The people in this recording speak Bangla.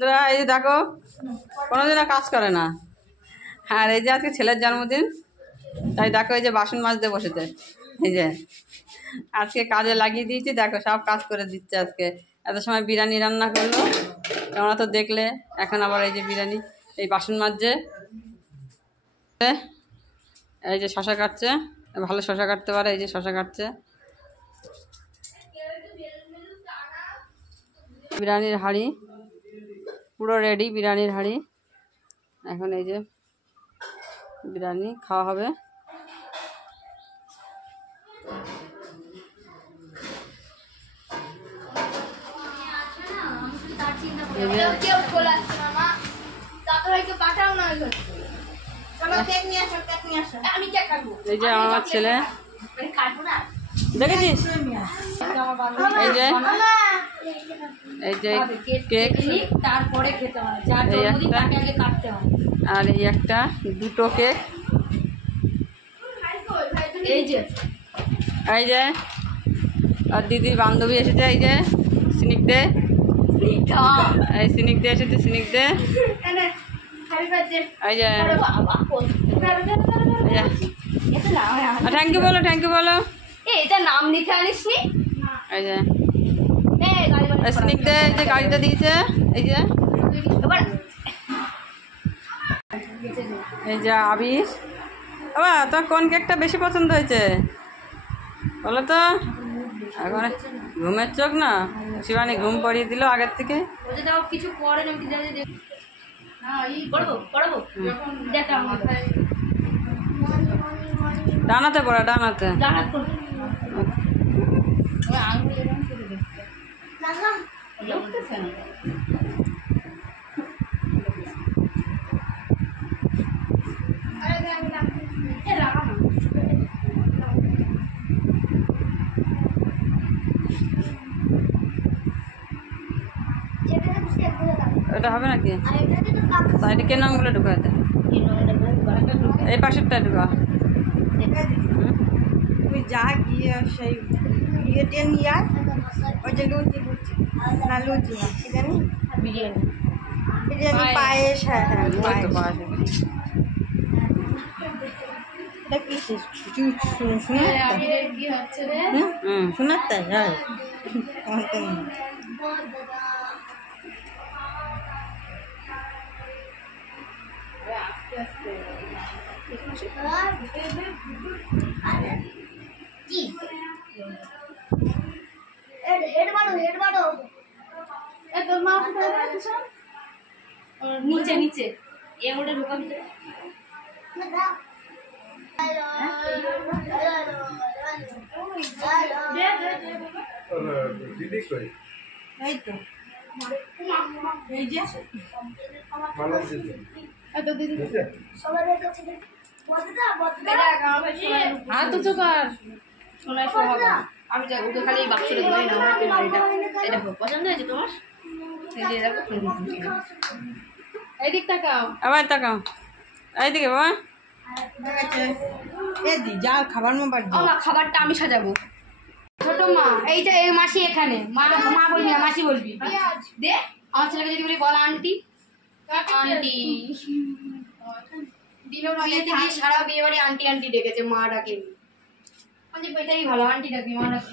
বন্ধুরা এই যে দেখো কোনোদিনও কাজ করে না। আর এই যে আজকে ছেলের জন্মদিন, তাই দেখো এই যে বাসন মাজতে বসেছে। এই যে আজকে কাজে লাগিয়ে দিয়েছি, দেখো সব কাজ করে দিচ্ছে। আজকে এত সময় বিরিয়ানি রান্না করলো, তোমরা তো দেখলে। এখন আবার এই যে বিরিয়ানি, এই বাসন মাজছে। এই যে শশা কাটছে, ভালো শশা কাটতে পারে। এই যে শশা কাটছে। বিরিয়ানির হাঁড়ি পুরো রেডি, বিরিয়ানির হাঁড়ি। এখন এই যে বিরিয়ানি খাওয়া হবে। এই যে আমার ছেলে দেখেছিস, এই যে এই যে কেক, তারপরে খেতে হয়, আর এই একটা দুটো কেক। এই যে এই যে আর দিদির বান্ধবী এসেছে, এই যে সিনিক দে, এই সিনিক দে এসেছে, সিনিক দে। এই যে থ্যাংক ইউ বলো, থ্যাংক ইউ বলো। এটা নাম লিখে আনিস নি? এই যে স্নিক দে, এই যে গাড়িটা দিয়েছে। এই যে এই যে আবির। বাবা তোমার কোন কেকটা বেশি পছন্দ হয়েছে বলো তো? এখন ঘুমের চোখ না, শিবানী ঘুম পড়িয়ে দিল আগের থেকে। কিছু পরে ডানাতে পড়া, ডানাতে। এটা হবে নাকি? সাইডে কে নামগুলো ঢুকাতে, এই পাশেরটা ঢুকা। তুই যা গিয়ে সেই ইয়েটা নিয়ে আয়, ওই যে লুচি লুচি না লুচি না কি জানি বিরিয়ানি, বিরিয়ানি পায়েস। হ্যাঁ হ্যাঁ পায়েস। এটা কি শোনার তাই? হ্যাঁ নিচে নিচে এমনটা ঢোকা ভিতরে। এই তো এই যে আমি ওকে খালি বাক্সটা ধরে নাও। পছন্দ হয়েছে তোমার? এইদিক তাকাও, আবার তাকাও, এইদিকে বাবা। যা খাবার খাবারটা আমি সাজাবো। ছোট মা, এইটা এই মাসি এখানে, মা মা বলবি না, মাসি বলবি। দে আমার ছেলেকে যদি বলি বল আন্টি, আন্টি বিয়েতে দিয়ে সারা বিয়ে বাড়ি আন্টি আন্টি ডেকেছে, মা ডাকেনি। এটাই ভালো, আন্টি ডাকি, মা ডাকি।